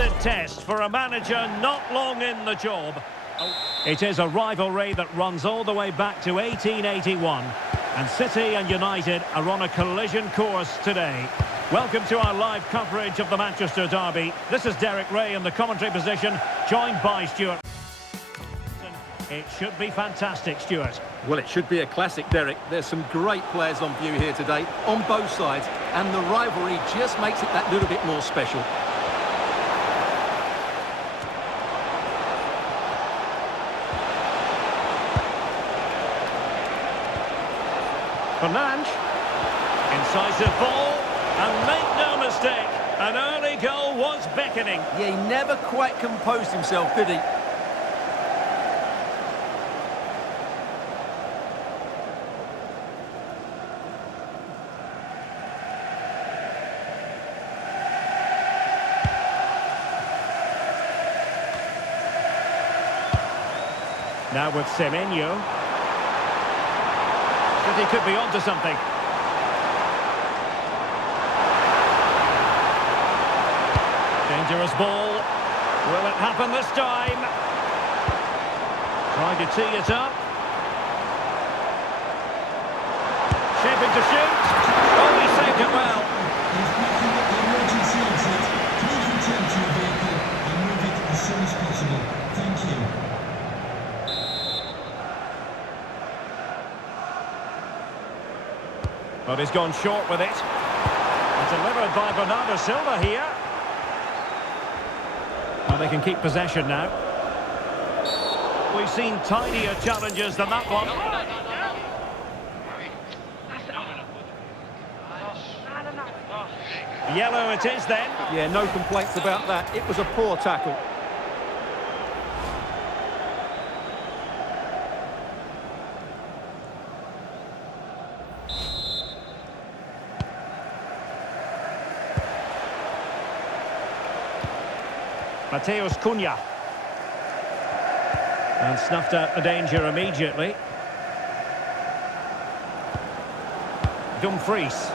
acid test for a manager not long in the job. It is a rivalry that runs all the way back to 1881. And City and United are on a collision course today. Welcome to our live coverage of the Manchester derby. This is Derek Ray in the commentary position, joined by Stuart. It should be fantastic, Stuart. Well, it should be a classic, Derek. There's some great players on view here today, on both sides, and the rivalry just makes it that little bit more special. Fernandes, incisive ball, and make no mistake, an early goal was beckoning. Yeah, he never quite composed himself, did he? Now with Semenyo. He could be onto something. Dangerous ball. Will it happen this time? Trying to tee it up. Shaping to shoot. Oh, he saved it well. Emergency exit. Please return to your vehicle and move it as soon as possible. Thank you. But he's gone short with it. And delivered by Bernardo Silva here. Well, they can keep possession now. We've seen tidier challenges than that one. Yellow it is then. Yeah, no complaints about that. It was a poor tackle. Mateus Cunha. And snuffed out the danger immediately. Dumfries.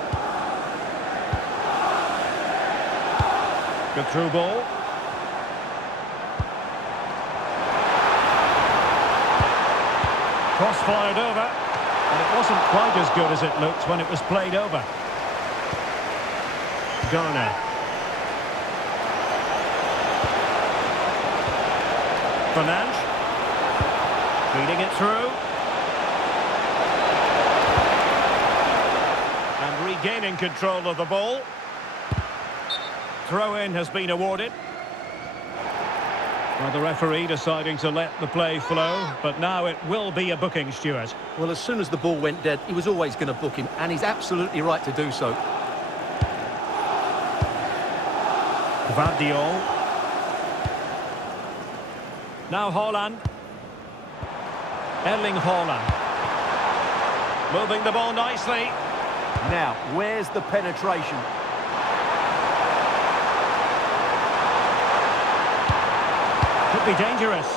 Good through ball. Cross fired over. And it wasn't quite as good as it looked when it was played over. Garner. Fernandes, feeding it through. And regaining control of the ball. Throw-in has been awarded. Well, the referee deciding to let the play flow, but now it will be a booking, Stuart. Well, as soon as the ball went dead, he was always going to book him, and he's absolutely right to do so. Gvardiol. Now Haaland. Erling Haaland. Moving the ball nicely. Now, where's the penetration? Could be dangerous.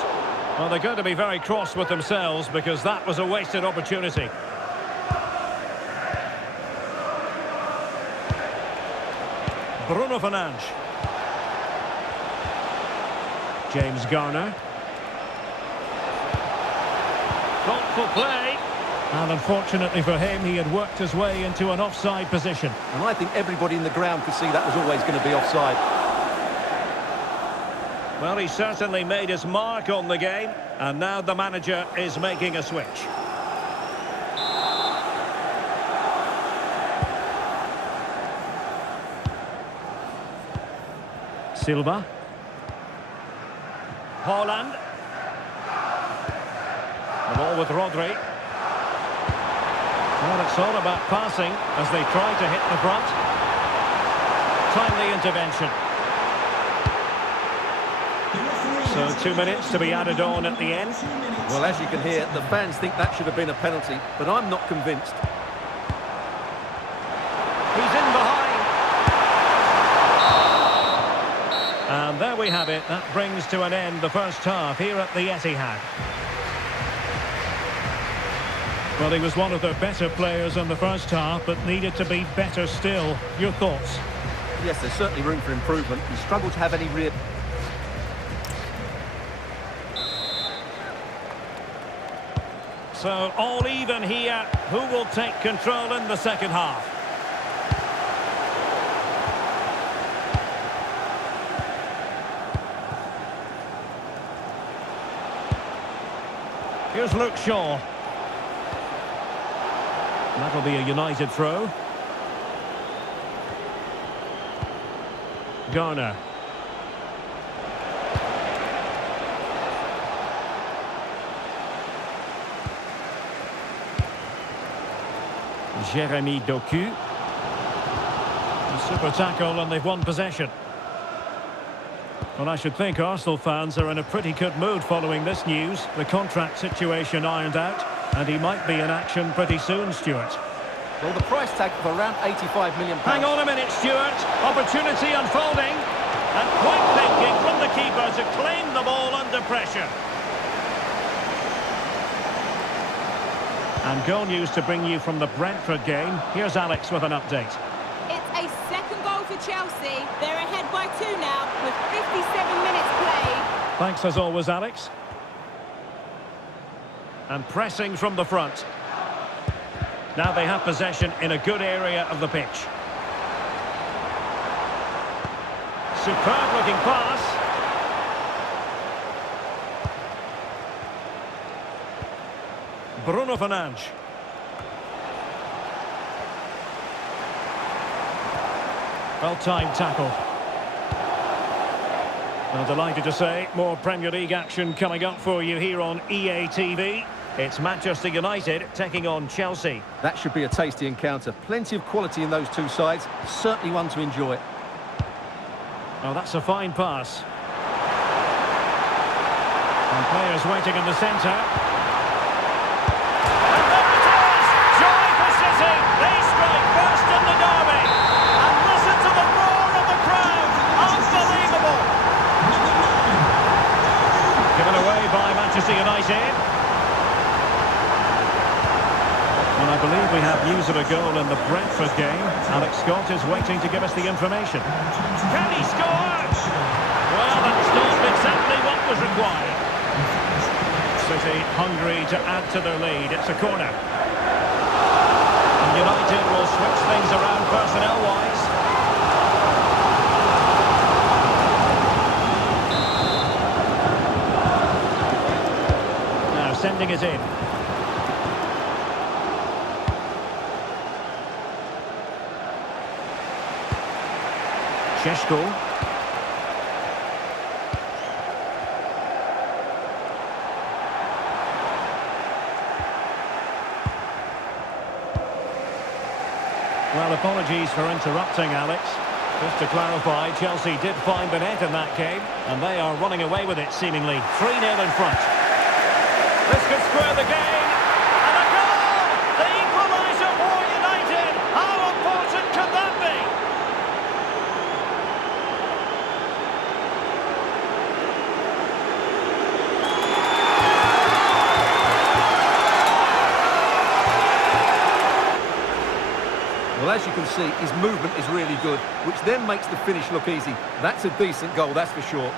Well, they're going to be very cross with themselves because that was a wasted opportunity. Bruno Fernandes. James Garner. Thoughtful play. And unfortunately for him, he had worked his way into an offside position. And I think everybody in the ground could see that was always going to be offside. Well, he certainly made his mark on the game, and now the manager is making a switch. Silva. Haaland. The ball with Rodri. Well, it's all about passing as they try to hit the front. Timely intervention. So 2 minutes to be added on at the end. Well, as you can hear, the fans think that should have been a penalty, but I'm not convinced. He's in behind. And there we have it. That brings to an end the first half here at the Etihad. Well, he was one of the better players in the first half, but needed to be better still. Your thoughts? Yes, there's certainly room for improvement. He struggled to have any real... So all even here. Who will take control in the second half? Here's Luke Shaw. That'll be a United throw. Garner. Jeremy Doku. A super tackle and they've won possession. Well, I should think Arsenal fans are in a pretty good mood following this news. The contract situation ironed out, and he might be in action pretty soon, Stuart. Well, the price tag of around £85 million. Hang on a minute, Stuart. Opportunity unfolding. And quick thinking from the keeper to claim the ball under pressure. And goal news to bring you from the Brentford game. Here's Alex with an update. It's a second goal for Chelsea. They're ahead by 2 now with 57 minutes played. Thanks as always, Alex. And pressing from the front. Now they have possession in a good area of the pitch. Superb looking pass. Bruno Fernandes. Well-timed tackle. Well, delighted to say, more Premier League action coming up for you here on EA TV. It's Manchester United taking on Chelsea. That should be a tasty encounter. Plenty of quality in those two sides. Certainly one to enjoy. Oh, that's a fine pass. And players waiting in the centre. And there it is! Joy for City! They strike first in the derby. And listen to the roar of the crowd! Unbelievable! Given away by Manchester United. And I believe we have news of a goal in the Brentford game. Alex Scott is waiting to give us the information. Can he score? Well, that's not exactly what was required. City hungry to add to their lead. It's a corner. And United will switch things around personnel-wise. Now sending it in. Šeško. Well, apologies for interrupting, Alex. Just to clarify, Chelsea did find the net in that game, and they are running away with it, seemingly. 3-0 in front. This could square the game. And a goal! The equaliser for United! How important could that be? Well, as you can see, his movement is really good, which then makes the finish look easy. That's a decent goal, that's for sure.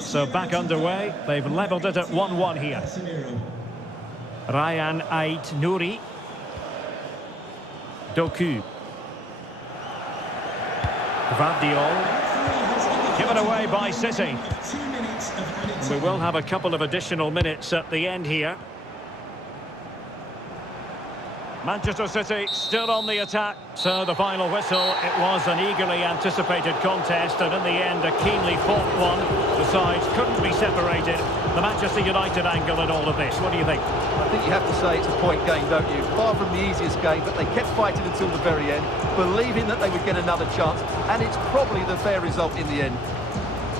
So back underway. They've levelled it at 1-1 here. Ryan Ait-Nouri. Doku. Gvardiol. Given away by City. We will have a couple of additional minutes at the end here. Manchester City still on the attack. So the final whistle, it was an eagerly anticipated contest, and in the end a keenly fought one. The sides couldn't be separated. The Manchester United angle in all of this, what do you think? I think you have to say it's a point game, don't you? Far from the easiest game, but they kept fighting until the very end, believing that they would get another chance, and it's probably the fair result in the end.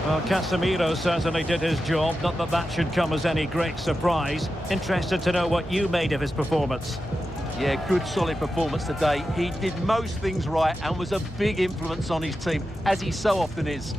Well, Casemiro certainly did his job, not that that should come as any great surprise. Interested to know what you made of his performance. Yeah, good solid performance today. He did most things right and was a big influence on his team, as he so often is.